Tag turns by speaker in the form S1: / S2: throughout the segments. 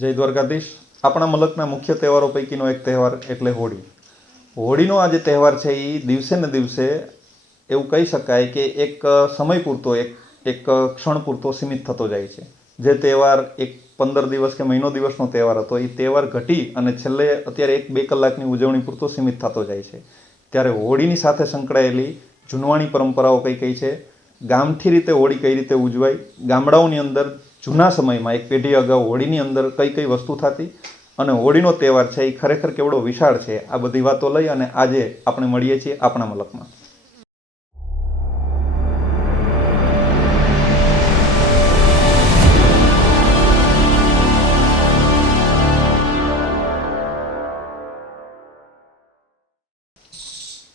S1: જય દ્વારકાધીશ. આપણા મલકના મુખ્ય તહેવારો પૈકીનો એક તહેવાર એટલે હોળી. હોળીનો આ જે તહેવાર છે એ દિવસે ને દિવસે એવું કહી શકાય કે એક સમય પૂરતો, એક એક ક્ષણ પૂરતો સીમિત થતો જાય છે. જે તહેવાર એક પંદર દિવસ કે મહિનો દિવસનો તહેવાર હતો એ તહેવાર ઘટી અને છેલ્લે અત્યારે એક બે કલાકની ઉજવણી પૂરતો સીમિત થતો જાય છે. ત્યારે હોળીની સાથે સંકળાયેલી જૂનવાણી પરંપરાઓ કઈ કઈ છે? ગામઠી રીતે હોળી કઈ રીતે ઉજવાય? ગામડાઓની અંદર જૂના સમયમાં એક પેઢી અગાઉ હોળીની અંદર કઈ કઈ વસ્તુ થતી અને હોળીનો તહેવાર છે એ ખરેખર કેવડો વિશાળ છે, આ બધી વાતો લઈ અને આજે આપણે મળીએ છીએ આપણા મલકમાં.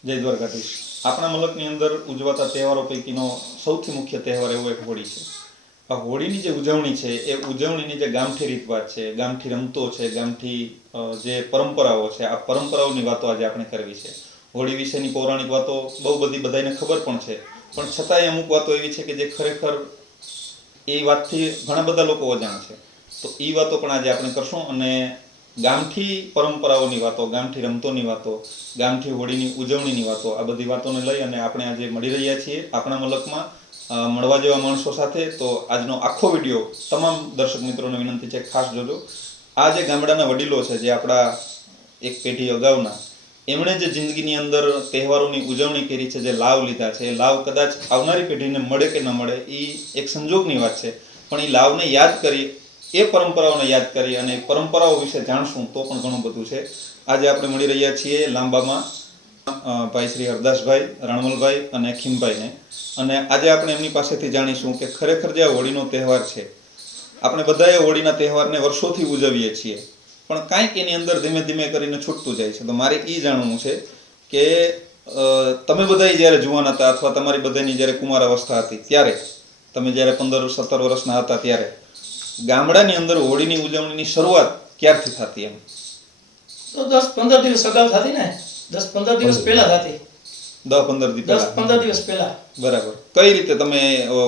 S1: જય દ્વારકાધીશ. આપણા મલકની અંદર ઉજવાતા તહેવારો પૈકીનો સૌથી મુખ્ય તહેવાર એવો એક હોળી છે. આ હોળીની જે ઉજવણી છે, એ ઉજવણીની જે ગામઠી રીતભાત છે, ગામઠી રમતો છે, ગામઠી જે પરંપરાઓ છે, આ પરંપરાઓની વાતો આજે આપણે કરવી છે. હોળી વિશેની પૌરાણિક વાતો બહુ બધી બધાને ખબર પણ છે. પણ છતાંય અમુક વાતો એવી છે કે જે ખરેખર એ વાતથી ઘણા બધા લોકો અજાણ છે. તો એ વાતો પણ આજે આપણે કરશું અને ગામઠી પરંપરાઓની વાતો, ગામઠી રમતોની વાતો, ગામઠી હોળીની ઉજવણીની વાતો, આ બધી વાતોને લઈ અને આપણે આજે મળી રહ્યા છીએ આપણા મલકમાં. મળવા જેવા માણસો સાથે, તો આજનો આખો વીડિયો તમામ દર્શક મિત્રોને વિનંતી છે ખાસ જોજો. આ જે ગામડાના વડીલો છે, જે આપણા એક પેઢી અગાઉના, એમણે જે જિંદગીની અંદર તહેવારોની ઉજવણી કરી છે, જે લાભ લીધા છે, એ લાભ કદાચ આવનારી પેઢીને મળે કે ન મળે એ એક સંજોગની વાત છે. પણ એ લાભને યાદ કરી, એ પરંપરાઓને યાદ કરી અને પરંપરાઓ વિશે જાણશું તો પણ ઘણું બધું છે. આજે આપણે મળી રહ્યા છીએ લાંબામાં ભાઈ શ્રી હરદાસભાઈ, રણમલભાઈ અને ખીમભાઈને. અને આજે આપણે એમની પાસેથી જાણીશું કે ખરેખર જે હોળીનો તહેવાર છે, આપણે બધાએ હોળીના તહેવારને વર્ષોથી ઉજવીએ છીએ. પણ કાંઈક એની અંદર ધીમે ધીમે કરીને છૂટતું જાય છે. તો મારે એ જાણવું છે કે તમે બધા જ્યારે જુવાન હતા અથવા તમારી બધાની જ્યારે કુમાર અવસ્થા હતી, ત્યારે તમે જ્યારે પંદર, સત્તર વર્ષના હતા ત્યારે ગામડાની અંદર હોળીની ઉજવણીની શરૂઆત ક્યારથી થતી એમ?
S2: તો દસ પંદર દિવસ અગાઉ થતી ને? દસ પંદર દિવસ પહેલા થતી
S1: દસ પંદર દિવસ
S2: દસ પંદર દિવસ પહેલા.
S1: બરાબર. કઈ રીતે તમે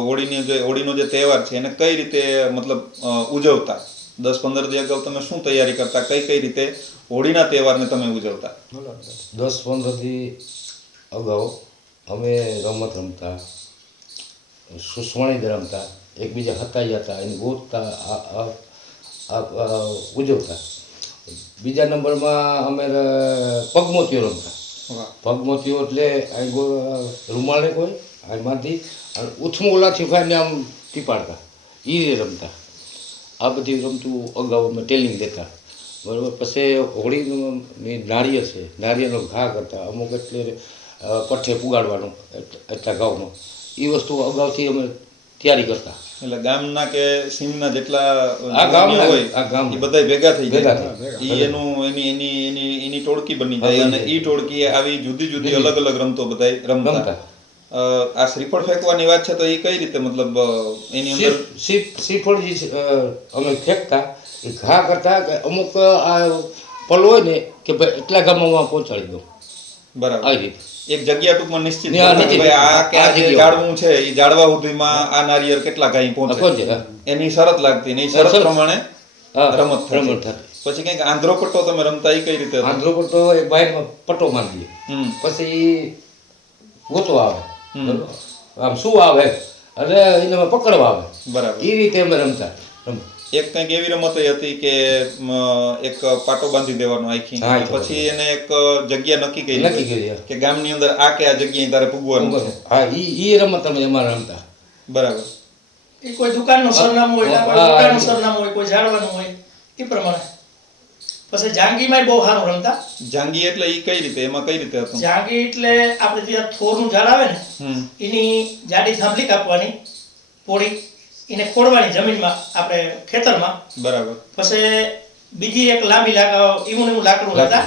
S1: હોળીની જે હોળીનો જે તહેવાર છે એને કઈ રીતે મતલબ ઉજવતા? દસ પંદર દિવસ અગાઉ તમે શું તૈયારી કરતા? કઈ કઈ રીતે હોળીના તહેવારને તમે ઉજવતા?
S3: દસ પંદરથી અગાઉ અમે રમત રમતા સુસવાણી રમતા એકબીજા હતાઈ જતા એને ગોતતા ઉજવતા. બીજા નંબરમાં અમે પગમોતીઓ રમતા. પગમોતીઓ એટલે રૂમાલે કોઈ આમાંથી અને ઉથમું ઓલાથી ફાઈને આમ ટીપાડતા. એ રમતા. આ બધી રમતું અગાઉ અમે ટેલિંગ દેતા. બરાબર પછી હોળીની નાળિયેર છે નાળિયેરનો ઘા કરતા. અમુક એટલે પઠ્ઠે પુગાડવાનું એટલા ઘઉંનો. એ વસ્તુ અગાઉથી અમે તૈયારી કરતા.
S1: એટલે ગામના કે સિંહના જેટલા
S3: આ ગામ
S1: હોય
S3: આ ગામ
S1: એ બધાય ભેગા થઈ જાય. ઈ એનું એની એની એની એની ટોળકી બની જાય અને
S3: એ
S1: ઈ ટોળકી આવી જુદી જુદી. અલગ અલગ રમતો બધા રમતા. આ શ્રીફળ ફેંકવાની વાત છે તો એ કઈ રીતે મતલબ એની અંદર?
S3: સીફ જે અમે ફેંકતા. એ ઘા કરતા કે અમુક આ પલ હોય ને કે ભાઈ એટલા ગામમાં પહોંચાડી દઉં
S1: બરાબર.
S3: આવી રીતે.
S1: એક જગ્યા ટૂંકમાં નિશ્ચિત
S3: ને આ
S1: કરતા કે
S3: નિશ્ચિત.
S1: ભાઈ આ આ
S3: આ
S1: જે
S3: જગ્યા.
S1: છે એ જાળવા સુધીમાં આ નારિયેળ કેટલા કાંઈ
S3: પહોંચે,
S1: એની શરત લાગતી ને એ શરત. પ્રમાણે રમત
S3: રમત.
S1: પછી કંઈક આંધ્રો પટ્ટો તમે રમતા એ કઈ રીતે
S3: આંધ્રો પટ્ટો એક બાઈકમાં પટ્ટો
S1: હમ.
S3: પછી ગોતો આવે. આમ શું આવે? એટલે એને પકડવા આવે.
S1: બરાબર.
S3: એ રીતે અમે રમતા. રમ
S1: એક કંઈક એવી રમત હતી કે એક પાટો બાંધી દેવાનો આખી.
S3: એ
S1: પછી એને એક જગ્યા નક્કી કરી
S3: નક્કી કરી,
S1: કે ગામની અંદર આ કે આ જગ્યાએ તારે પૂગવાનું છે.
S3: હા ઈ ઈ રમત અમે અમારે રમતા.
S1: બરાબર.
S2: એ કોઈ દુકાનનું સરનામું હોય કોઈ દુકાનનું સરનામું હોય કોઈ ઝાડવાનું હોય એ પ્રમાણે. પછી જાંગીમાં બહુ સારું રમતા.
S1: જાંગી એટલે ઈ કઈ રીતે? એમાં કઈ રીતે હતું?
S2: જાંગી એટલે આપણે જે થોરનું ઝાડ આવે ને એની જાડી થાંભલી કાપવાની પોળી. એને ખોડવાની જમીનમાં આપણે ખેતરમાં.
S1: બરાબર.
S2: પછી બીજી એક લાંબી ઈવું એવું લાકડું હતા.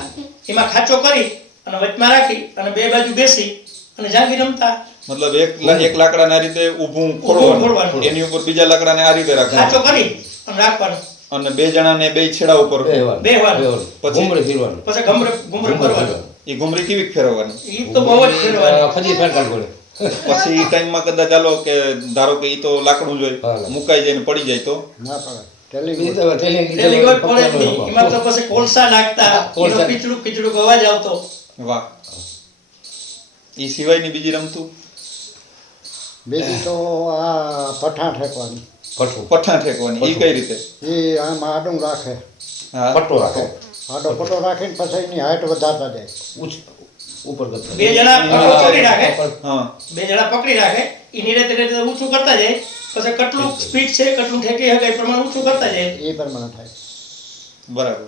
S2: એમાં ખાચો કરી અને વચમાં રાખી અને બે બાજુ બેસી અને જાગી રમતા.
S1: મતલબ એક એક લાકડાને આ રીતે ઊભું
S2: ખોડવાનું.
S1: એની ઉપર બીજા લાકડાને આ રીતે
S2: ખાચો કરી અને રાખવાનું.
S1: અને બે જણાને બે છેડા ઉપર.
S3: બેહવાનું.
S2: બેહવાનું.
S1: પછી?
S3: ગુમરે ફેરવાનું.
S2: પછી ગુમરે
S3: ગુમરે
S2: ફેરવાનું.
S1: એ ઘુમરી કેવી ફેરવવાની?
S2: એ તો બહુ જ ફેરવાની
S3: ફજી પડે.
S1: પછી ટાઈમમાં કદાચ ચાલો કે ધારો કે ઈ તો લાકડું જોઈ મુકાઈ જાય ને પડી જાય તો?
S2: ના પડે. જ
S1: બીજી રમતું?
S4: બીજી તો આ પઠા ઠેકવાની.
S3: પઠું.
S1: પઠાણ ઠેકવાની. એ કઈ રીતે?
S4: એ આમ આડું રાખે.
S3: પટ્ટો રાખો.
S4: આડો પટો રાખીને પછી એની હાઈટ વધારતા જાય.
S3: ઉપર કરતા
S2: બે જણા પકડી રાખે.
S1: હા
S2: બે જણા પકડી રાખે. એ રીતે રીતે ઊંચું કરતા જાય. પછી કેટલું સ્પીડ છે. કેટલું ઠેકી હકે એ પ્રમાણે ઊંચું કરતા જાય.
S4: એ પ્રમાણે થાય.
S1: બરાબર.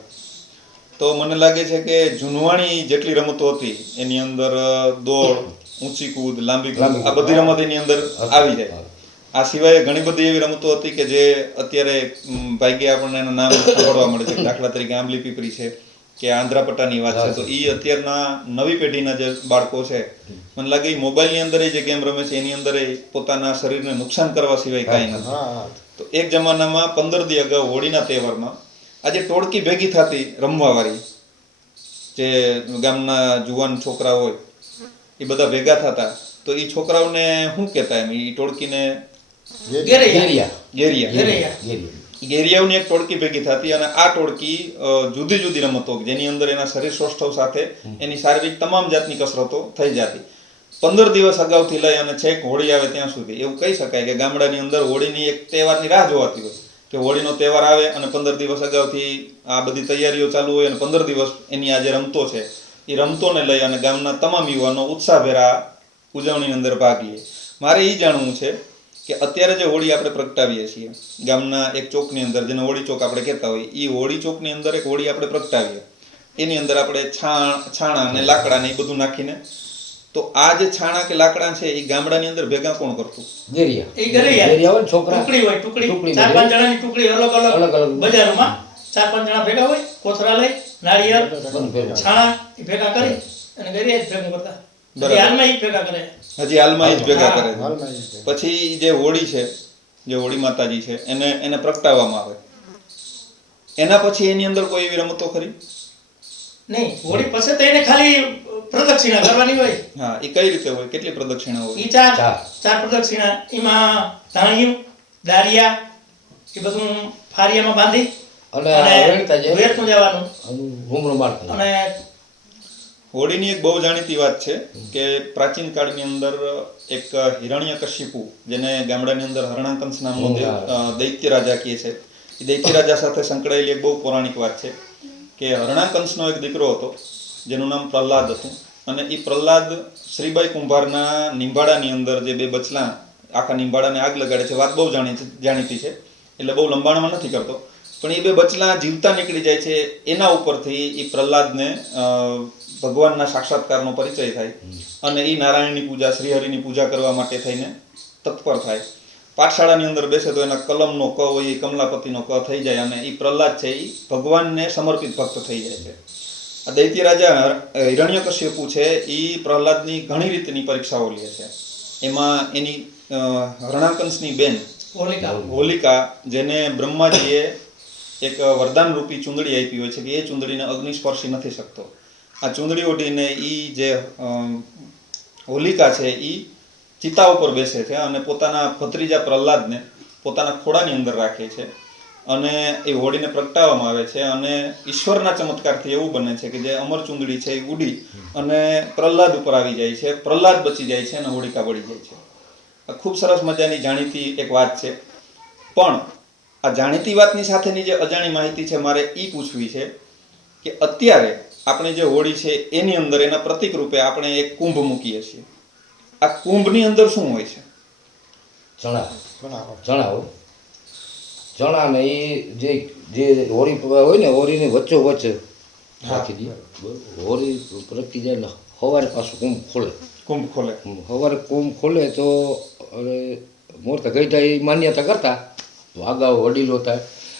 S1: તો મને લાગે છે કે જુનવાણી જેટલી રમતો હતી એની અંદર દોડ ઊંચી કૂદ લાંબી કૂદ આ બધી રમત એની અંદર આવી જાય આ સિવાય ઘણી બધી એવી રમતો હતી કે જે અત્યારે ભાગ્ય આપણને એનું નામ સાંભળવા મળે છે. દાખલા તરીકે આંબલી પીપરી છે. કે આંધ્રાપટ્ટાની વાત છે તો એ અત્યારના નવી પેઢીના જે બાળકો છે મને લાગે એ મોબાઈલની અંદર જે ગેમ રમે છે એની અંદર એ પોતાના શરીરને નુકસાન કરવા સિવાય કાંઈ નથી. તો એક જમાનામાં પંદર દી અગાઉ હોળીના તહેવારમાં આજે ટોળકી ભેગી થતી રમવાવાળી જે ગામના જુવાન છોકરા હોય એ બધા ભેગા થતા. તો એ છોકરાઓને શું કહેતા એમ? એ ટોળકીને
S2: ગેરિયા.
S3: ગેરિયા.
S1: ગેરિયા. ગેરિયાઓની એક ટોળકી ભેગી થતી અને આ ટોળકી જુદી જુદી રમતો જેની અંદર એના શરીર સૌષ્ઠવ સાથે એની શારીરિક તમામ જાતની કસરતો થઈ જતી. પંદર દિવસ અગાઉથી લઈ અને છેક હોળી આવે ત્યાં સુધી. એવું કહી શકાય કે ગામડાની અંદર હોળીની એક તહેવારની રાહ જોવાતી હોય કે હોળીનો તહેવાર આવે અને પંદર દિવસ અગાઉથી આ બધી તૈયારીઓ ચાલુ હોય અને પંદર દિવસ એની આજે રમતો છે એ રમતોને લઈ અને ગામના તમામ યુવાનો ઉત્સાહભેરા ઉજવણીની અંદર ભાગ લે. મારે એ જાણવું છે કે અત્યારે જે હોળી આપણે પ્રગટાવીએ છીએ ગામના એક ચોકની અંદર જેને હોળી ચોક આપણે કહેતા હોય એ હોળી ચોકની અંદર એક હોળી આપણે પ્રગટાવીએ. એની અંદર આપણે છાણ છાણા અને લાકડા ને એ બધું નાખીને તો આ જે છાણા કે લાકડા છે એ ગામડાની અંદર ભેગા કોણ કરતું?
S3: ગેરિયા.
S2: એ ગેરૈયા.
S3: ગેરિયા હોય છોકરા?
S2: ટુકડી હોય ટુકડી. ચાર. પાંચ જણાની ટુકડી અલગ
S3: અલગ
S2: અલગ. બજારોમાં. ચાર પાંચ જણા ભેગા હોય કોથરા લઈ નાળિયેર છાણા ભેગા કરી અને ગેરૈયા જ કરતા. હાલમાં ઈ ભેગા કરે.
S1: હજી હાલમાં જ ભેગા કરે છે. પછી જે હોળી છે જે હોળી માતાજી છે એને એને પ્રગટાવવામાં આવે. એના પછી એની અંદર કોઈ એવી રમતો ખરી?
S2: નહીં હોળી પછી તો એને ખાલી પ્રદક્ષિણા કરવાની હોય.
S1: હા એ કઈ રીતે હોય? કેટલી પ્રદક્ષિણા હોય?
S2: એ ચાર
S3: ચાર.
S2: પ્રદક્ષિણા. એમાં ધાણિયું દાળિયા એ બધું ફારિયામાં બાંધી
S3: અને
S2: વેરતું જવાનું.
S3: અને ઘૂમરો મારતા જાય.
S2: અને
S1: હોળીની એક બહુ જાણીતી વાત છે કે પ્રાચીન કાળની અંદર એક હિરણ્યકશિપુ જેને ગામડાની અંદર હરણાકંસ નામનો દૈત્ય રાજા કહે છે. એ દૈત્ય રાજા સાથે સંકળાયેલી એક બહુ પૌરાણિક વાત છે કે હરણાંકંશનો એક દીકરો હતો જેનું નામ પ્રહલાદ હતું અને એ પ્રહલાદ શ્રીબાઈ કુંભારના નિંભાળાની અંદર જે બે બચલા આખા નિંભાળાને આગ લગાડે છે વાત બહુ જાણી જાણીતી છે એટલે બહુ લંબાણમાં નથી કરતો. પણ એ બે બચલા જીવતા નીકળી જાય છે એના ઉપરથી એ પ્રહલાદને ભગવાનના સાક્ષાત્કારનો પરિચય થાય અને એ નારાયણની પૂજા શ્રીહરિની પૂજા કરવા માટે થઈને તત્પર થાય. પાઠશાળાની અંદર બેસે તો એના કલમનો ક હોય એ કમલાપતિનો ક થઈ જાય અને એ પ્રહલાદ છે એ ભગવાનને સમર્પિત ભક્ત થઈ જાય છે. આ દૈત્ય રાજા હિરણ્યકશ્યપુ છે એ પ્રહલાદની ઘણી રીતની પરીક્ષાઓ લે છે. એમાં એની અ, હરણાકંસની બેન
S2: હોલિકા.
S1: હોલિકા જેને બ્રહ્માજીએ એક વરદાન રૂપી ચુંદડી આપી હોય છે કે એ ચુંદડીને અગ્નિ સ્પર્શી નથી શકતો. આ ચૂંદડી ઓઢીને એ જે હોલિકા છે એ ચિતા ઉપર બેસે છે અને પોતાના ભત્રીજા પ્રહલાદને પોતાના ખોળાની અંદર રાખે છે. અને એ હોળીને પ્રગટાવવામાં આવે છે અને ઈશ્વરના ચમત્કારથી એવું બને છે કે જે અમર ચુંદડી છે એ ઉડી અને પ્રહલાદ ઉપર આવી જાય છે. પ્રહલાદ બચી જાય છે અને હોળિકા બળી જાય છે. આ ખૂબ સરસ મજાની જાણીતી એક વાત છે. પણ આ જાણીતી વાતની સાથેની જે અજાણી માહિતી છે, મારે એ પૂછવી છે કે અત્યારે આપણે જે હોળી છે એની અંદર એના પ્રતિક રૂપે આપણે એક કુંભ મૂકીએ છીએ. આ કુંભની અંદર શું હોય છે?
S3: ચણા.
S4: બરાબર.
S3: ચણા હોય ચણા ને એ જે જે હોળી હોય ને હોળીની વચ્ચો વચ્ચે રાખી દઈએ. હોળી પ્રગટી જાય ને સવારે પાછું કુંભ ખોલે.
S1: કુંભ ખોલે.
S3: સવારે કુંભ ખોલે તો હવે મોરતા ગઈતા એ માન્યતા કરતા વાગાઓ વડીલો થાય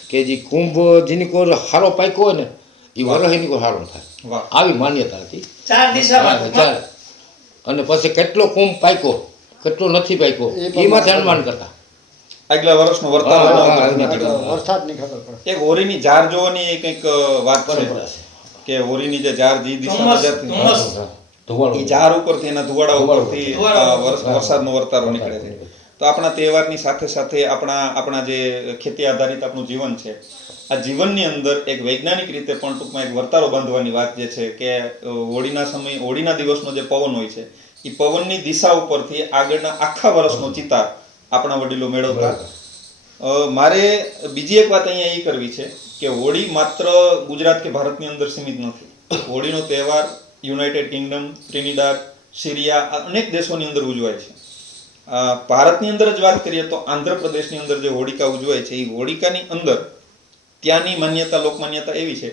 S3: કે જે કુંભ જેની કોઈ હારો પાક્યો હોય ને એ વરહીની સારો થાય. આવી માન્યતા હતી.
S2: ચાર દિશામાં.
S3: અને પછી કેટલો કુંભ પાક્યો કેટલો નથી પાક્યો એમાં ધ્યાનમાન કરતા.
S1: આગલા વર્ષનો
S4: વરસાદ
S1: એક હોળીની જાર જોવાની એ કંઈક વાત
S3: કરે
S1: છે. કે હોળીની જે જાર જી દિશામાં.
S3: ધુવાળો
S1: એ જાર ઉપરથી એના ધુવાડા ઉપરથી વરસાદનો વર્તારો નીકળે છે. તો આપણા તહેવારની સાથે સાથે આપણા આપણા જે ખેતી આધારિત આપણું જીવન છે આ જીવનની અંદર એક વૈજ્ઞાનિક રીતે પણ ટૂંકમાં એક વર્તારો બાંધવાની વાત જે છે કે હોળીના સમય હોળીના દિવસનો જે પવન હોય છે એ પવનની દિશા ઉપરથી આગળના આખા વર્ષનો ચિતાર આપણા વડીલો મેળવતા. મારે બીજી એક વાત અહીંયા એ કરવી છે કે હોળી માત્ર ગુજરાત કે ભારતની અંદર સીમિત નથી. હોળીનો તહેવાર યુનાઇટેડ કિંગડમ ટ્રિનિડાડ સિરિયા અનેક દેશોની અંદર ઉજવાય છે. ભારતની અંદર જ વાત કરીએ તો આંધ્રપ્રદેશની અંદર જે હોળિકા ઉજવાય છે એ હોળિકાની અંદર ત્યાંની માન્યતા લોકમાન્યતા એવી છે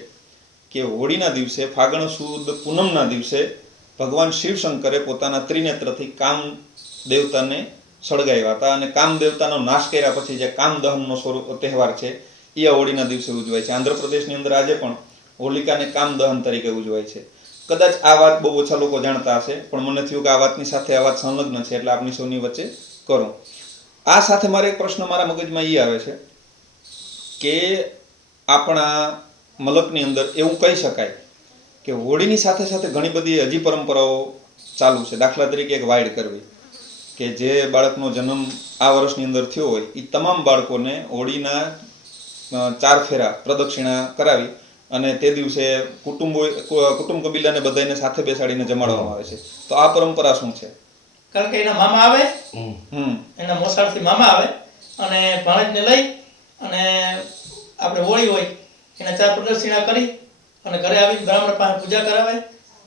S1: કે હોળીના દિવસે, ફાગણ સુદ પૂનમના દિવસે ભગવાન શિવશંકરે પોતાના ત્રિનેત્રથી કામ દેવતાને સળગાવ્યા હતા અને કામ દેવતાનો નાશ કર્યા પછી જે કામ દહનનો સ્વરૂપ તહેવાર છે એ હોળીના દિવસે ઉજવાય છે. આંધ્રપ્રદેશની અંદર આજે પણ હોલિકાને કામ દહન તરીકે ઉજવાય છે. કદાચ આ વાત બહુ ઓછા લોકો જાણતા હશે, પણ મને થયું કે આ વાતની સાથે આ વાત સંલગ્ન છે, એટલે આપની સૌની વચ્ચે કરું. આ સાથે મારે એક પ્રશ્ન મારા મગજમાં એ આવે છે કે આપણા મલકની અંદર એવું કહી શકાય કે હોળીની સાથે સાથે ઘણી બધી હજી પરંપરાઓ ચાલુ છે. દાખલા તરીકે એક વાઇડ કરવી કે જે બાળકનો જન્મ આ વર્ષની અંદર થયો હોય એ તમામ બાળકોને હોળીના ચાર ફેરા પ્રદક્ષિણા કરાવી અને તે દિવસે કુટુંબો કુટુંબ કબીલાને બધાને સાથે બેસાડીને જમાડવામાં આવે છે. તો આ પરંપરા શું છે?
S2: કારણ કે એના મામા આવે.
S3: હમ.
S2: એના મોસાળથી મામા આવે અને ભાણેજને લઈ અને આપણે હોળી હોય એના ચાર પ્રદક્ષિણા કરી અને ઘરે આવીને બ્રાહ્મણ પાસે પૂજા કરાવે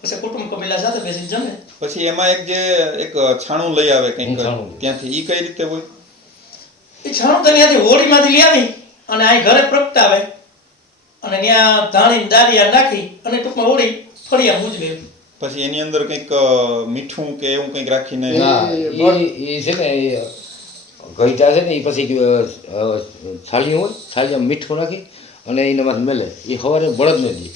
S2: પછી કુટુંબ કબીલા સાથે બેસી જમે.
S1: પછી એમાં એક જે એક છાણું લઈ આવે કંઈક ત્યાંથી એ કઈ રીતે હોય?
S2: એ છાણું તો ત્યાંથી હોળીમાંથી લઈ આવી અને અહીં ઘરે પ્રગટાવે. અને ત્યાં ધાણી દારિયા નાખી અને ટૂંકમાં હોળી ફળિયા ઉજવે.
S1: પછી એની અંદર કંઈક મીઠું કે એવું કંઈક રાખીને?
S3: ના એ છે ને એ ગઈતા છે ને એ પછી થાળી હોય થાળીમાં મીઠું નાખી અને એના માથે મેલે. એ સવારે બળદ નથી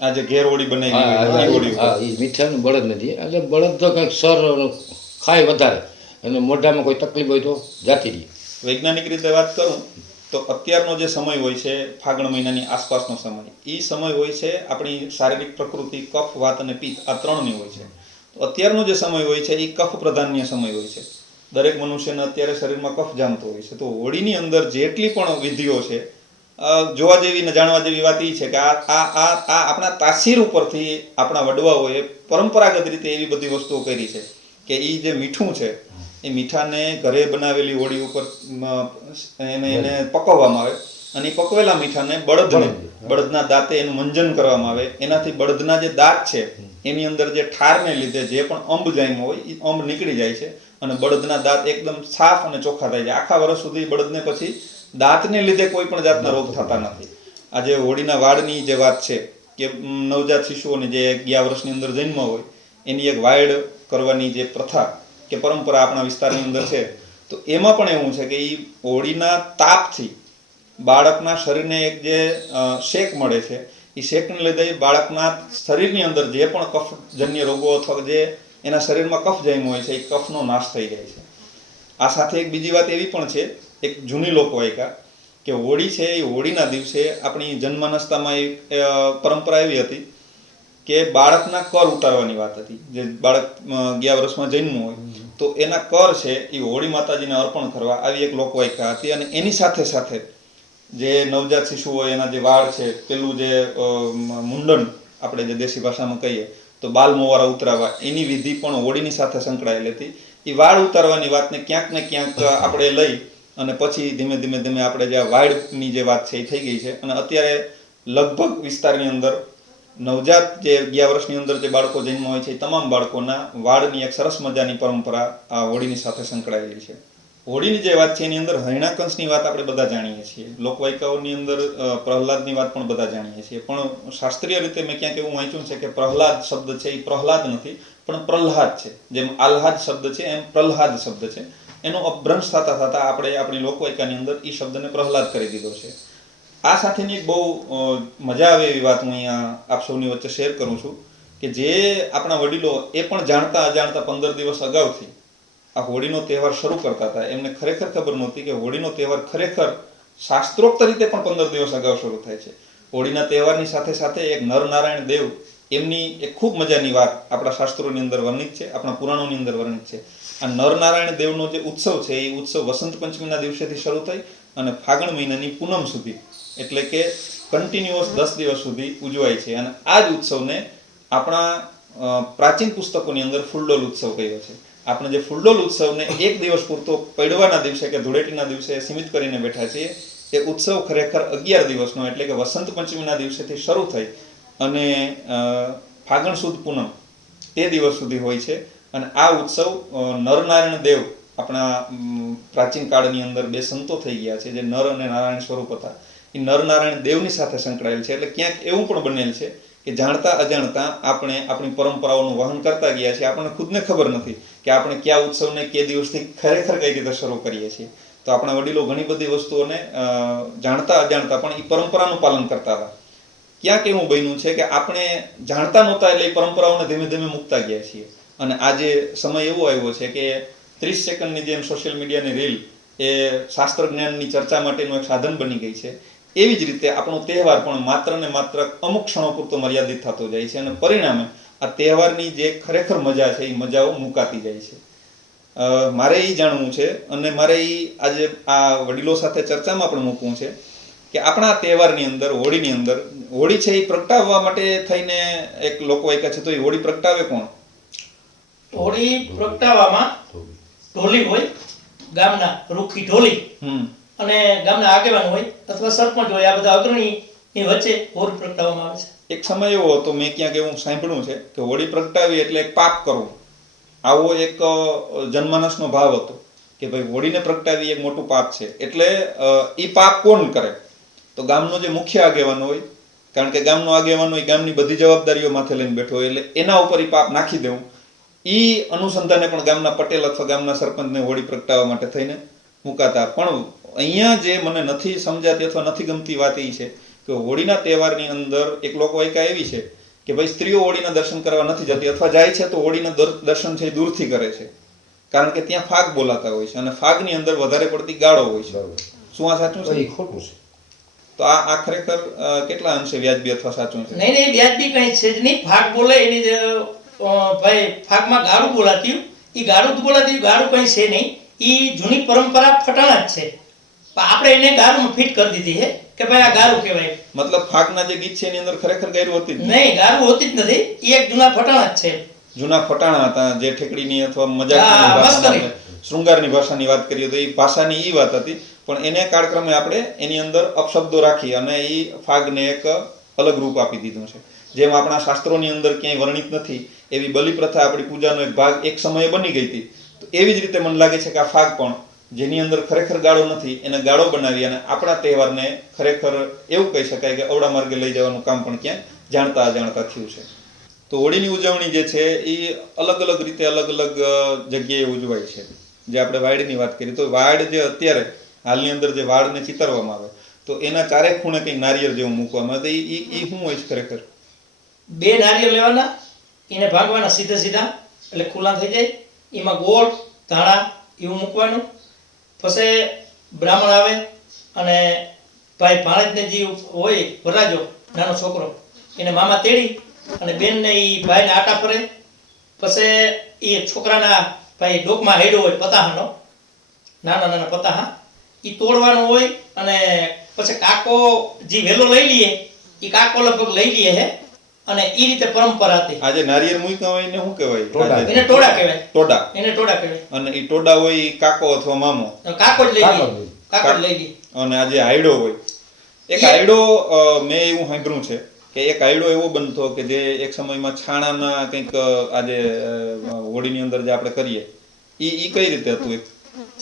S1: આ જે ઘેર હોળી બનાવી.
S3: હા એ મીઠા ને બળદ નથી એટલે બળદ તો કંઈક સર ખાય વધારે. અને મોઢામાં કોઈ તકલીફ હોય તો જાતી રહી
S1: વૈજ્ઞાનિક રીતે વાત કરું તો અત્યારનો જે સમય હોય છે, ફાગણ મહિનાની આસપાસનો સમય, એ સમય હોય છે આપણી શારીરિક પ્રકૃતિ, કફ, વાત અને પિત્ત, આ ત્રણની હોય છે. તો અત્યારનો જે સમય હોય છે, એ કફ પ્રધાન્ય સમય હોય છે. દરેક મનુષ્યને અત્યારે શરીરમાં કફ જામતો હોય છે. તો હોળીની અંદર જેટલી પણ વિધિઓ છે જોવા જેવી ને જાણવા જેવી વાત એ છે કે આ આ આ આ આપણા તાસીર ઉપરથી આપણા વડવાઓએ પરંપરાગત રીતે એવી બધી વસ્તુઓ કરી છે કે એ જે મીઠું છે એ મીઠાને ઘરે બનાવેલી હોળી ઉપર એને એને પકવવામાં આવે અને પકવેલા મીઠાને બળદને બળદના દાંતે એનું મંજન કરવામાં આવે. એનાથી બળદના જે દાંત છે એની અંદર જે ઠારને લીધે જે પણ અંબ જામ્યો હોય એ અંબ નીકળી જાય છે અને બળદના દાંત એકદમ સાફ અને ચોખ્ખા થાય છે. આખા વર્ષ સુધી બળદને પછી દાંતને લીધે કોઈ પણ જાતના રોગ થતા નથી. આજે હોળીના વાળની જે વાત છે કે નવજાત શિશુઓને જે ગયા વર્ષની અંદર જન્મ હોય એની એક વાયડ કરવાની જે પ્રથા કે પરંપરા આપણા વિસ્તારની અંદર છે, તો એમાં પણ એવું છે કે એ હોળીના તાપથી બાળકના શરીરને એક જે શેક મળે છે એ શેકને લીધે બાળકના શરીરની અંદર જે પણ કફજન્ય રોગો અથવા જે એના શરીરમાં કફ જન્મ હોય છે એ કફનો નાશ થઈ જાય છે. આ સાથે એક બીજી વાત એવી પણ છે, એક જૂની લોકવાયકા કે હોળી છે એ હોળીના દિવસે આપણી જન્માનસ્તામાં એક પરંપરા એવી હતી કે બાળકના કર ઉતારવાની વાત હતી, જે બાળક ગયા વર્ષમાં જન્મ્યું હોય. તો એના કર છે એ હોળી માતાજીને અર્પણ કરવા આવી એક લોકવાયકા હતી અને એની સાથે સાથે જે નવજાત શિશુ હોય, એના જે વાળ છે, પેલું જે મુંડન, આપણે જે દેશી ભાષામાં કહીએ, તો બાલ મોવારા ઉતરાવા, એની વિધિ પણ હોળીની સાથે સંકળાયેલી હતી. એ વાળ ઉતારવાની વાતને ક્યાંક ને ક્યાંક આપણે લઈ અને પછી ધીમે ધીમે ધીમે આપણે જે વાળની જે વાત છે એ થઈ ગઈ છે. અને અત્યારે લગભગ વિસ્તારની અંદર નવજાત જે અગિયાર વર્ષની અંદર જે બાળકો જન્મ હોય છે તમામ બાળકોના વાળની એક સરસ મજાની પરંપરા આ હોળીની સાથે સંકળાયેલી છે. હોળીની જે વાત છે, એની અંદર હૈણાકંશની વાત આપણે બધા જાણીએ છીએ. લોકવાયકાઓની અંદર પ્રહલાદની વાત પણ બધા જાણીએ છીએ. પણ શાસ્ત્રીય રીતે મેં ક્યાંક એવું વાંચ્યું છે કે પ્રહલાદ શબ્દ છે, એ પ્રહલાદ નથી, પણ પ્રહલાદ છે. જેમ આહ્લાદ શબ્દ છે, એમ પ્રહલાદ શબ્દ છે. એનો અભ્રંશ થતા થતા આપણે આપણી લોકવાયકાની અંદર એ શબ્દને પ્રહલાદ કરી દીધો છે. આ સાથેની બહુ મજા આવે એવી વાત હું અહીંયા આપ સૌની વચ્ચે શેર કરું છું કે જે આપણા વડીલો એ પણ જાણતા અજાણતા પંદર દિવસ અગાઉથી આ હોળીનો તહેવાર શરૂ કરતા હતા. એમને ખરેખર ખબર નહોતી કે હોળીનો તહેવાર ખરેખર શાસ્ત્રોક્ત રીતે પણ પંદર દિવસ અગાઉ શરૂ થાય છે. હોળીના તહેવારની સાથે સાથે એક નરનારાયણ દેવ, એમની એક ખૂબ મજાની વાત આપણા શાસ્ત્રોની અંદર વર્ણિત છે, આપણા પુરાણોની અંદર વર્ણિત છે. આ નરનારાયણ દેવનો જે ઉત્સવ છે, એ ઉત્સવ વસંત પંચમીના દિવસેથી શરૂ થઈ અને ફાગણ મહિનાની પૂનમ સુધી એટલે કે કન્ટિન્યુઅસ દસ દિવસ સુધી ઉજવાય છે. અને આ જ ઉત્સવને આપણા પ્રાચીન પુસ્તકોની અંદર ફૂલડોલ ઉત્સવ કહ્યો છે. આપણે જે ફૂલડોલ ઉત્સવને એક દિવસ પૂરતો પડવાના દિવસે કે ધૂળેટીના દિવસે સીમિત કરીને બેઠા છીએ, એ ઉત્સવ ખરેખર અગિયાર દિવસનો એટલે કે વસંત પંચમીના દિવસેથી શરૂ થઈ અને ફાગણ સુદ પૂનમ તે દિવસ સુધી હોય છે. અને આ ઉત્સવ નરનારાયણ દેવ આપણા પ્રાચીન કાળની અંદર બે સંતો થઈ ગયા છે, જે નર અને નારાયણ સ્વરૂપ હતા. એ નરનારાયણ દેવની સાથે સંકળાયેલ છે. એટલે ક્યાંક એવું પણ બનેલ છે કે જાણતા અજાણતા આપણે આપણી પરંપરાઓનું વહન કરતા ગયા છીએ. આપણને ખુદને ખબર નથી કે આપણે કયા ઉત્સવને કે દિવસથી ખરેખર કઈ રીતે શરૂ કરીએ છીએ. તો આપણા વડીલો ઘણી બધી વસ્તુઓને જાણતા અજાણતા પણ એ પરંપરાનું પાલન કરતા હતા. ક્યાંક એવું બન્યું છે કે આપણે જાણતા નહોતા એટલે એ પરંપરાઓને ધીમે ધીમે મૂકતા ગયા છીએ. અને આજે સમય એવો આવ્યો છે કે ત્રીસ સેકન્ડની જેમ સોશિયલ મીડિયાની રીલ એ શાસ્ત્ર જ્ઞાનની ચર્ચા માટેનું એક સાધન બની ગઈ છે. એવી જ રીતે આપણો તહેવાર પણ માત્ર ને માત્ર અમુક ક્ષણો પૂરતો મર્યાદિત થતો જાય છે અને પરિણામે આ તહેવારની જે ખરેખર મજા છે એ મજાઓ મુકાતી જાય છે. મારે એ જાણવું છે અને મારે એ આજે આ વડીલો સાથે ચર્ચામાં પણ મૂકવું છે કે આપણા તહેવારની અંદર હોળીની અંદર હોળી છે એ પ્રગટાવવા માટે થઈને એક લોકો એક છે તો એ હોળી પ્રગટાવે કોણ?
S2: હોળી પ્રગટાવવામાં ઢોલી હોય ગામના રૂખી ઢોલી.
S1: હમ.
S2: અને ગામના આગેવાન હોય અથવા સરપંચ હોય, આ બધા અગ્રણીની વચ્ચે હોળી પ્રગટાવવામાં આવે છે.
S1: એક સમય એવો હતો, મેં ક્યાંક એવું સાંભળ્યું છે કે હોળી પ્રગટાવી એટલે એક પાપ કરવું. આવો એક જનમાનસનો ભાવ હતો કે ભાઈ હોળીને પ્રગટાવી એક મોટું પાપ છે. એટલે એ પાપ કોણ કરે? તો ગામનો જે મુખ્ય આગેવાન હોય, કારણ કે ગામનો આગેવાન હોય, ગામની બધી જવાબદારીઓ માથે લઈને બેઠો હોય, એટલે એના ઉપર એ પાપ નાખી દેવું. એ અનુસંધાને પણ ગામના પટેલ અથવા ગામના સરપંચને હોળી પ્રગટાવવા માટે થઈને મુકાતા. પણ અહીંયા જે મને નથી સમજાતી અથવા નથી ગમતી વાત એ છે કે હોળીના તહેવારની અંદર એક લોકો એક એવી છે કે ભાઈ સ્ત્રીઓ હોળીના દર્શન કરવા નથી જતી અથવા જાય છે તો હોળીના દર- દર્શન છે એ દૂરથી કરે છે. કારણ કે ત્યાં ફાગ બોલાતા હોય છે અને ફાગની અંદર વધારે પડતી ગાળો હોય છે. શું આ સાચું છે?
S3: ખોટું છે.
S1: તો આ આ ખરેખર કેટલા અંશે વ્યાજબી અથવા સાચું છે?
S2: નહીં નહીં વ્યાજબી કંઈ છે જ નહીં. ફાગ બોલે એની ભાઈ ફાગમાં ગાળું બોલાતી એ ગાળું જ બોલાતી ગાળું કંઈ છે નહીં. એ જૂની પરંપરા ફટાણા જ છે. આપણે એને ગારુમાં ફિટ કરી દીધી છે કે ભાઈ આ ગારું કહેવાય.
S1: મતલબ ફાગના જે ગીત છે એની અંદર ખરેખર ગેરુ હતી નહીં.
S2: નહીં હોતી જ નથી. એ એક જૂના ફટાણા જ છે.
S1: જૂના ફટાણા હતા જે ઠેકડીની અથવા મજાકની શૃંગારની ભાષાની વાત કરીએ તો એ ભાષાની એ વાત હતી. પણ એને કાળક્રમે આપણે એની અંદર અપશબ્દો રાખી અને એ ફાગને એક અલગ રૂપ આપી દીધું છે. જેમ આપણા શાસ્ત્રોની અંદર ક્યાંય વર્ણિત નથી એવી બલિપ્રથા આપણી પૂજાનો એક ભાગ એક સમયે બની ગઈ હતી. તો એવી જ રીતે મને લાગે છે કે આ ફાગ પણ જેની અંદર ખરેખર ગાળો નથી, એને ગાળો બનાવી અને આપણા તહેવારને ખરેખર એવું કહી શકાય કે અવડા માર્ગે લઈ જવાનું કામ પણ ક્યાંય જાણતા અજાણતા થયું છે. તો હોળીની ઉજવણી જે છે, એ અલગ અલગ રીતે અલગ અલગ જગ્યાએ ઉજવાય છે. જે આપણે વાડની વાત કરીએ, તો વાડ જે અત્યારે હાલની અંદર જે વાડને ચિતરવામાં આવે, તો એના ચારે ખૂણે કંઈક નારિયેળ જેવું મૂકવામાં આવે, તો એ શું હોય છે ખરેખર?
S2: બે નારિયેળ લેવાના, એને ભાંગવાના સીધા સીધા, એટલે ખુલ્લા થઈ જાય, એમાં ગોળ, ધાણા એવું મૂકવાનું પછી બ્રાહ્મણ આવે અને ભાઈ ભાણેજને જે હોય, વરરાજો, નાનો છોકરો, એને મામા તેડી અને બેનને એ ભાઈને આટા ફરે. પછી એ છોકરાના ભાઈ ડોકમાં હેડો હોય પતાહાનો, નાના નાના પતાહા. એ તોડવાનો હોય અને પછી કાકો જે વેલો લઈ લઈએ એ કાકો લગભગ લઈ લઈએ હે. અને એ રીતે પરંપરા હતી.
S1: આજે નારિયેળ મૂક્યા હોય એને શું કહેવાય?
S3: ટોડા.
S2: એને ટોડા કહેવાય.
S1: ટોડા
S2: એને ટોડા કહેવાય.
S1: અને એ ટોડા હોય એ કાકો અથવા મામો?
S2: કાકો જ લઈ
S3: લઈ.
S2: કાકો જ લઈ ગઈ
S1: અને આજે હાયડો હોય. એક હાયડો મેં એવું સાંભળ્યું છે કે એક આયડો એવો બનતો કે જે એક સમયમાં છાણાના કંઈક આજે હોળીની અંદર જે આપણે કરીએ એ એ કઈ રીતે હતું એક?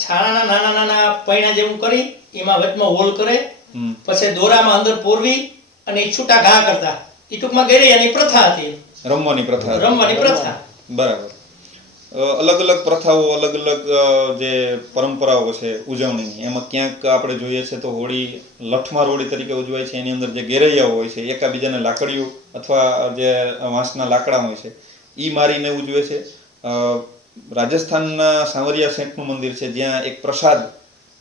S2: છાણાના નાના નાના પૈણા જેવું કરી એમાં વચમાં હોલ કરે. પછી દોરામાં અંદર પોરવી અને એ છૂટા ઘા કરતા. એ ટૂંકમાં ગેરૈયાની પ્રથા હતી.
S1: રમવાની પ્રથા
S2: રમવાની પ્રથા.
S1: બરાબર. અલગ અલગ પ્રથાઓ અલગ અલગ જે પરંપરાઓ છે ઉજવણીની એમાં ક્યાંક આપણે જોઈએ છે તો હોળી લઠમાર હોળી તરીકે ઉજવાય છે એની અંદર જે ગેરૈયાઓ હોય છે એકાબીજાને લાકડીઓ અથવા જે વાંસના લાકડા હોય છે એ મારીને ઉજવે છે. રાજસ્થાનના સાંવરિયા શેઠનું મંદિર છે જ્યાં એક પ્રસાદ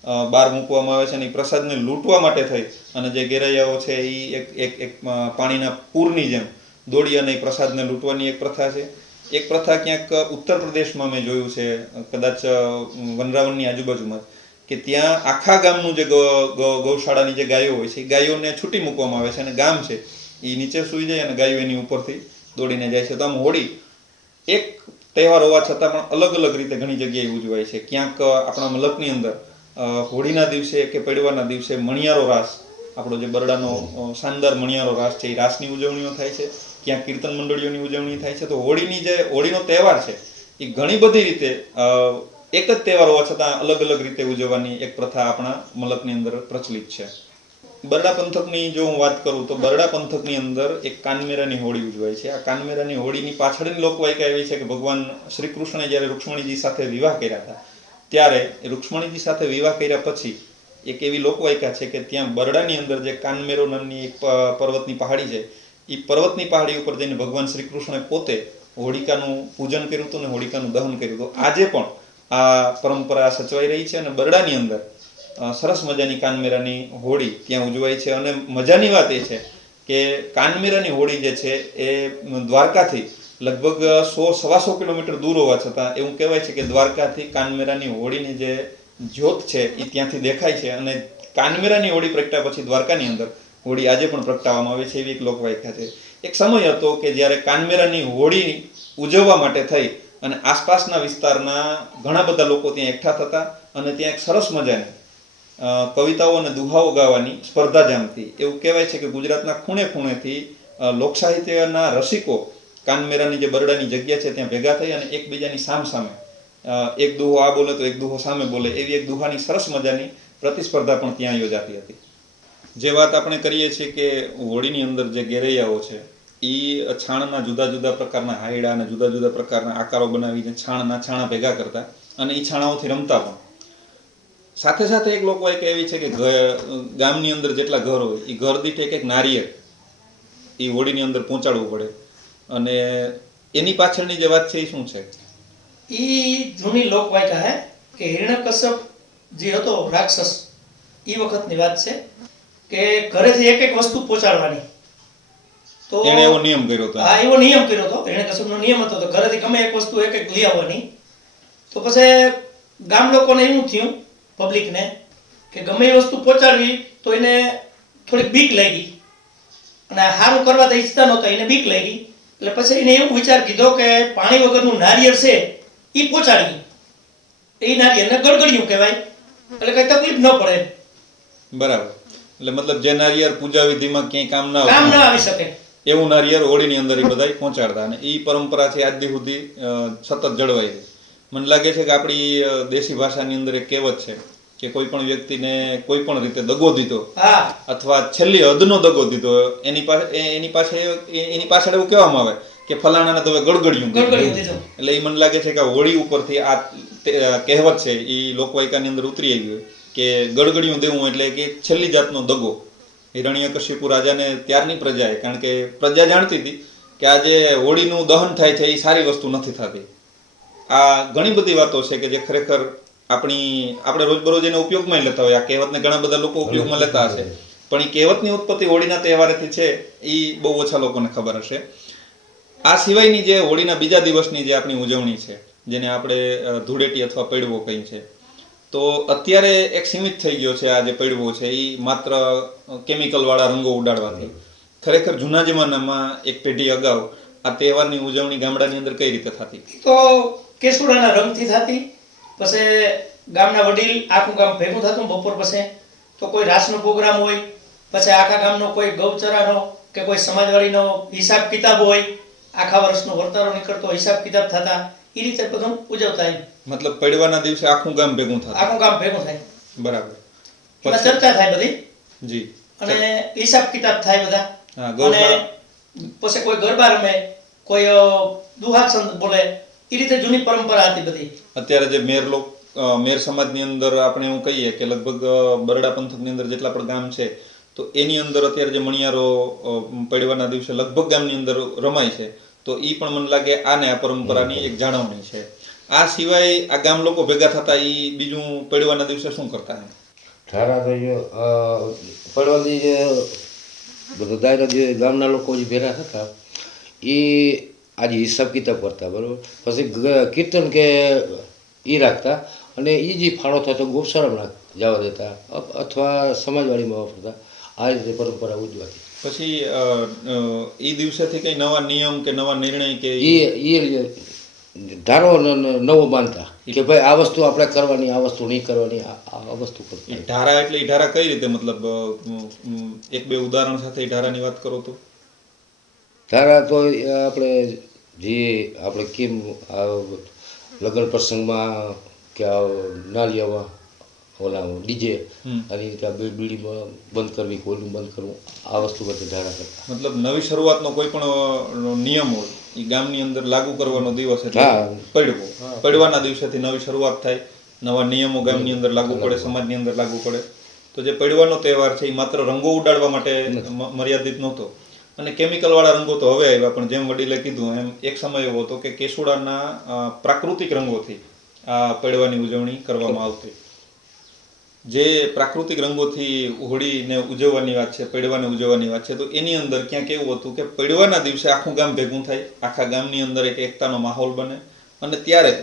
S1: બહાર મૂકવામાં આવે છે અને એ પ્રસાદને લૂંટવા માટે થઈ. અને જે ગેરૈયાઓ છે એ એક એક એક પાણીના પૂરની જેમ દોડી અને પ્રસાદને લૂંટવાની એક પ્રથા છે. એક પ્રથા ક્યાંક ઉત્તર પ્રદેશમાં મેં જોયું છે, કદાચ વનરાવનની આજુબાજુમાં કે ત્યાં આખા ગામનું જે ગૌશાળાની જે ગાયો હોય છે એ ગાયોને છૂટી મૂકવામાં આવે છે અને ગામ છે એ નીચે સૂઈ જાય અને ગાયો એની ઉપરથી દોડીને જાય છે. તો આમ હોળી એક તહેવાર હોવા છતાં પણ અલગ અલગ રીતે ઘણી જગ્યાએ ઉજવાય છે. ક્યાંક આપણા મલકની અંદર હોળીના દિવસે કે પડવાના દિવસે મણિયારો રાસ, આપણો જે બરડાનો શાનદાર મણિયારો રાસ છે, એ રાસની ઉજવણીઓ થાય છે. ક્યાં કીર્તન મંડળીઓની ઉજવણી થાય છે. તો હોળીની જે, હોળીનો તહેવાર છે, એ ઘણી બધી રીતે એક જ તહેવાર હોવા છતાં અલગ અલગ રીતે ઉજવવાની એક પ્રથા આપણા મલકની અંદર પ્રચલિત છે. બરડા પંથકની જો હું વાત કરું તો બરડા પંથકની અંદર એક કાનમેરાની હોળી ઉજવાય છે. આ કાનમેરાની હોળીની પાછળની લોકવાયકા એવી છે કે ભગવાન શ્રી કૃષ્ણે જ્યારે રૂક્ષ્મણીજી સાથે વિવાહ કર્યા હતા ત્યારે રૂક્ષ્મણીજી સાથે વિવાહ કર્યા પછી એક એવી લોકવાયકા છે કે ત્યાં બરડાની અંદર જે કાનમેરો નામની એક પર્વતની પહાડી છે એ પર્વતની પહાડી ઉપર જઈને ભગવાન શ્રી કૃષ્ણે પોતે હોળિકાનું પૂજન કર્યું હતું અને હોળિકાનું દહન કર્યું હતું. આજે પણ આ પરંપરા સચવાઈ રહી છે અને બરડાની અંદર સરસ મજાની કાનમેરાની હોળી ત્યાં ઉજવાય છે. અને મજાની વાત એ છે કે કાનમેરાની હોળી જે છે એ દ્વારકાથી લગભગ સો સવાસો કિલોમીટર દૂર હોવા છતાં એવું કહેવાય છે કે દ્વારકાથી કાનમેરાની હોળીની જે જ્યોત છે એ ત્યાંથી દેખાય છે અને કાનમેરાની હોળી પ્રગટા પછી દ્વારકાની અંદર હોળી આજે પણ પ્રગટાવવામાં આવે છે એવી એક લોકવાયકા છે. એક સમય હતો કે જ્યારે કાનમેરાની હોળી ઉજવવા માટે થઈ અને આસપાસના વિસ્તારના ઘણા બધા લોકો ત્યાં એકઠા થતા અને ત્યાં એક સરસ મજાની કવિતાઓ અને દુહાઓ ગાવાની સ્પર્ધા જામતી. એવું કહેવાય છે કે ગુજરાતના ખૂણે ખૂણેથી લોકસાહિત્યના રસિકો કાનમેરાની જે બરડાની જગ્યા છે ત્યાં ભેગા થઈ અને એકબીજાની સામ સામે એક દુહો આ બોલે તો એક દુહો સામે બોલે, એવી એક દુહાની સરસ મજાની પ્રતિસ્પર્ધા પણ ત્યાં યોજાતી હતી. જે વાત આપણે કરીએ છીએ કે હોળીની અંદર જે ગેરૈયાઓ છે એ છાણના જુદા જુદા પ્રકારના હાયડા અને જુદા જુદા પ્રકારના આકારો બનાવીને છાણના છાણા ભેગા કરતા અને એ છાણાઓથી રમતા પણ. સાથે સાથે એક લોકો એક એવી છે કે ગામની અંદર જેટલા ઘર હોય એ ઘર દીઠ એક એક નારિયેળ એ હોળીની અંદર પહોંચાડવું પડે. અને એની પાછળની જે વાત છે એ શું છે?
S2: એ જૂની લોકવાયકા હે કે હિરણ્યકશ્યપ જે હતો રાક્ષસ એ વખતની વાત છે કે ઘરેથી એક એક વસ્તુ પહોંચાડવાની. તો
S1: એણે એવો નિયમ કર્યો હતો.
S2: હા એવો નિયમ કર્યો હતો. હિરણ્યકશ્યપનો નિયમ હતો તો ઘરેથી ગમે એક વસ્તુ એક એક લઈ આવવાની. તો પછી ગામ લોકોને એવું થયું પબ્લિકને કે ગમે એ વસ્તુ પહોંચાડવી તો એને થોડીક બીક લાગી. અને સારું કરવા તો ઈચ્છતા નહોતા એને બીક લાગી. એટલે પછી એને એવું વિચાર કીધો કે પાણી વગરનું નારિયેળ છે એ પહોંચાડી એ નારિયેળને ગળગળ્યું કહેવાય. એટલે કઈ તકલીફ ન પડે.
S1: બરાબર. એટલે મતલબ જે નારિયેળ પૂજા વિધિમાં ક્યાંય કામ ના
S2: કામ ના આવી શકે.
S1: એવું નારિયેળ હોળીની અંદર એ બધા પહોંચાડતા અને એ પરંપરા છે આજ સુધી સતત જળવાઈ છે મને લાગે છે કે આપણી દેશી ભાષાની અંદર એક કહેવત છે કે કોઈ પણ વ્યક્તિને કોઈ પણ રીતે દગો દીધો અથવા છેલ્લી હદનો દગો દીધો એની પાસે એની પાસે એની પાછળ એવું કહેવામાં આવે કે ફલાણાને તમે દીધું. એટલે એ મને લાગે છે કે હોળી ઉપરથી આ કહેવત છે એ લોકવાયકાની અંદર ઉતરી આવી હોય કે ગળગળિયું દેવું એટલે કે છેલ્લી જાતનો દગો. હિરણ્યકશિપુ રાજાને ત્યારની પ્રજાએ કારણ કે પ્રજા જાણતી હતી કે આજે જે હોળીનું દહન થાય છે એ સારી વસ્તુ નથી થતી. આ ઘણી બધી વાતો છે કે જે ખરેખર આપણી આપણે રોજબરોજ એનો ઉપયોગમાં લેતા હોય. આ કહેવતને ઘણા બધા લોકો ઉપયોગમાં લેતા હશે. પણ એ કહેવતની ઉત્પત્તિ હોળીના તહેવારેથી છે એ બહુ ઓછા લોકોને ખબર હશે. આ સિવાયની જે હોળીના બીજા દિવસની જે આપણી ઉજવણી છે જેને આપણે ધૂળેટી અથવા પડવો કહીએ છે તો અત્યારે એક સીમિત થઈ ગયો છે આ જે પડવો છે એ માત્ર કેમિકલ વાળા રંગો ઉડાડવાથી. ખરેખર જૂના જમાનામાં એક પેઢી અગાઉ આ તહેવારની ઉજવણી ગામડાની અંદર કઈ રીતે થતી?
S2: તો કેસુડાના રંગથી થતી. પછી ગામના વડીલ આખું ગામ ભેગું થતું બપોર પછી. તો કોઈ રાસનો પ્રોગ્રામ હોય પછી આખા ગામનો કોઈ ગૌચરાનો કે કોઈ સમાજવાડીનો હિસાબ કિતાબ હોય આખા વર્ષનો વર્તારો નીકળતો હિસાબ કિતાબ થતા એ રીતે બધું ઉજવતા
S1: મતલબ પડવાના દિવસે આખું ગામ ભેગું થાય.
S2: આખું ગામ ભેગું થાય.
S1: બરાબર.
S2: એમાં
S1: પછી?
S2: ચર્ચા થાય બધી.
S1: જી.
S2: અને હિસાબ કિતાબ થાય બધા. અને પછી કોઈ ગરબા રમે કોઈ અ, દુહા છંદ બોલે એ રીતે જૂની પરંપરા હતી બધી.
S1: અત્યારે જે મેર લોક મેર સમાજની અંદર આપણે એવું કહીએ કે લગભગ બરડા પંથકની અંદર જેટલા પણ ગામ છે તો એની અંદર અત્યારે જે મણિયારો પડવાના દિવસે લગભગ ગામની અંદર રમાય છે તો એ પણ મને લાગે આને આ પરંપરાની એક જાળવણી છે. આ સિવાય આ ગામ લોકો ભેગા થતા એ બીજું પડવાના દિવસે શું કરતા એમ?
S3: ઠારા તો જો પડવાથી જે બધા દાયરા જે ગામના લોકો જે ભેગા થતા એ આજે હિસાબ કિતાબ કરતા બરાબર? પછી કીર્તન કે એ રાખતા અને એ જે ફાળો થતો ગોપસારામાં રાખ જવા દેતા અથવા સમાજવાડીમાં વાપરતા. આ રીતે પરંપરા ઉજવાતી.
S1: પછી એ દિવસેથી કંઈ નવા નિયમ કે નવા નિર્ણય કે
S3: એ એ ધારો નવો માનતા કે ભાઈ આ વસ્તુ આપણે કરવાની આ વસ્તુ નહીં કરવાની આ વસ્તુ કરતી
S1: ધારા એટલે ધારા કઈ રીતે મતલબ એક બે ઉદાહરણ સાથે ધારાની વાત કરો તો?
S3: ધારા તો આપણે જે આપણે કેમ આ લગ્ન પ્રસંગમાં કે આ નાલિયામાં ઓલા ડીજે
S1: હમ.
S3: આવી રીતે આ બીડીમાં બંધ કરવી કોઈનું બંધ કરવું આ વસ્તુ બધે ધારા કરતા.
S1: મતલબ નવી શરૂઆતનો કોઈ પણ નિયમ હોય એ ગામની અંદર લાગુ કરવાનો દિવસ એટલે પડવો. પડવાના દિવસેથી નવી શરૂઆત થાય નવા નિયમો ગામની અંદર લાગુ પડે સમાજની અંદર લાગુ પડે. તો જે પડવાનો તહેવાર છે એ માત્ર રંગો ઉડાડવા માટે મર્યાદિત નહોતો. અને કેમિકલવાળા રંગો તો હવે આવ્યા, પણ જેમ વડીલે કીધું એમ, એક સમય એવો હતો કે કેસુડાના પ્રાકૃતિક રંગોથી આ પડવાની ઉજવણી કરવામાં આવતી. જે પ્રાકૃતિક રંગોથી હોળીને ઉજવવાની વાત છે, પડવાને ઉજવવાની વાત છે, તો એની અંદર ક્યાંક એવું હતું કે પડવાના દિવસે આખું ગામ ભેગું થાય, આખા ગામની અંદર એક એકતાનો માહોલ બને અને ત્યારે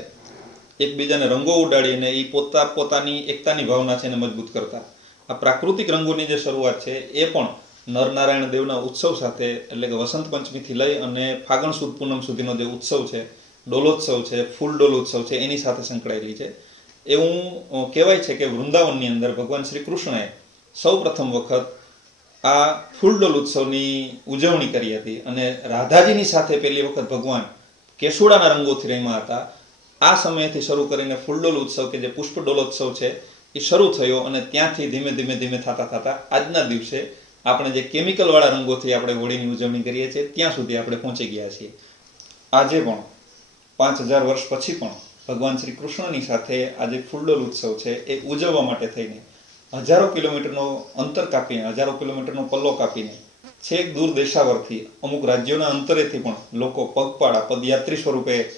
S1: એકબીજાને રંગો ઉડાડીને એ પોતા પોતાની એકતાની ભાવના છે એને મજબૂત કરતા. આ પ્રાકૃતિક રંગોની જે શરૂઆત છે, એ પણ નરનારાયણ દેવના ઉત્સવ સાથે, એટલે કે વસંત પંચમીથી લઈ અને ફાગણ સુદ પૂનમ સુધીનો જે ઉત્સવ છે, ડોલોત્સવ છે, ફૂલ ડોલ ઉત્સવ છે, એની સાથે સંકળાયેલી છે. એવું કહેવાય છે કે વૃંદાવનની અંદર ભગવાન શ્રી કૃષ્ણએ સૌ પ્રથમ વખત આ ફૂલડોલ ઉત્સવની ઉજવણી કરી હતી અને રાધાજીની સાથે પહેલી વખત ભગવાન કેસુડાના રંગોથી રમ્યા હતા. આ સમયથી શરૂ કરીને ફૂલડોલ ઉત્સવ કે જે પુષ્પ ડોલોત્સવ છે, એ શરૂ થયો અને ત્યાંથી ધીમે ધીમે ધીમે થતા થતા આજના દિવસે આપણે જે કેમિકલ વાળા રંગોથી આપણે હોળીની ઉજવણી કરીએ છીએ, ત્યાં સુધી આપણે પહોંચી ગયા છીએ. આજે પણ, પાંચ હજાર વર્ષ પછી પણ, ભગવાન શ્રી કૃષ્ણની સાથે આજે ફૂલડોલ ઉત્સવ છે, એ ઉજવવા માટે થઈને, હજારો કિલોમીટરનો અંતર કાપીને, હજારો કિલોમીટરનો પલ્લો કાપીને, છેક દૂર દેશાવરથી, અમુક રાજ્યોના અંતરેથી પણ લોકો પગપાળા, પદયાત્રી સ્વરૂપે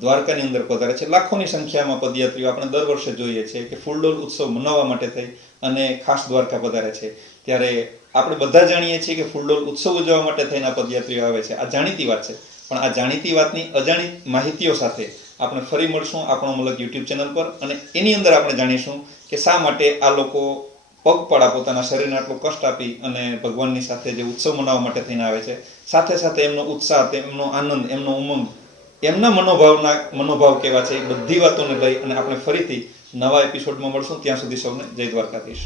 S1: દ્વારકાની અંદર પધારે છે. લાખોની સંખ્યામાં પદયાત્રીઓ આપણે દર વર્ષે જોઈએ છીએ કે ફૂલડોલ ઉત્સવ મનાવવા માટે થઈ અને ખાસ દ્વારકા પધારે છે. ત્યારે આપણે બધા જાણીએ છીએ કે ફૂલડોલ ઉત્સવ ઉજવવા માટે થઈને પદયાત્રીઓ આવે છે. આ જાણીતી વાત છે. પણ આ જાણીતી વાતની અજાણી માહિતીઓ સાથે આપણે ફરી મળશું આપણો મલક યુટ્યુબ ચેનલ પર અને એની અંદર આપણે જાણીશું કે શા માટે આ લોકો પગપાળા પોતાના શરીરને આટલો કષ્ટ આપી અને ભગવાનની સાથે જે ઉત્સવ મનાવવા માટે થઈને આવે છે, સાથે સાથે એમનો ઉત્સાહ એમનો આનંદ, એમનો ઉમંગ, એમના મનોભાવના, મનોભાવ કેવા છે એ બધી વાતોને લઈ અને આપણે ફરીથી નવા એપિસોડમાં મળશું. ત્યાં સુધી સૌને જય દ્વારકાધીશ.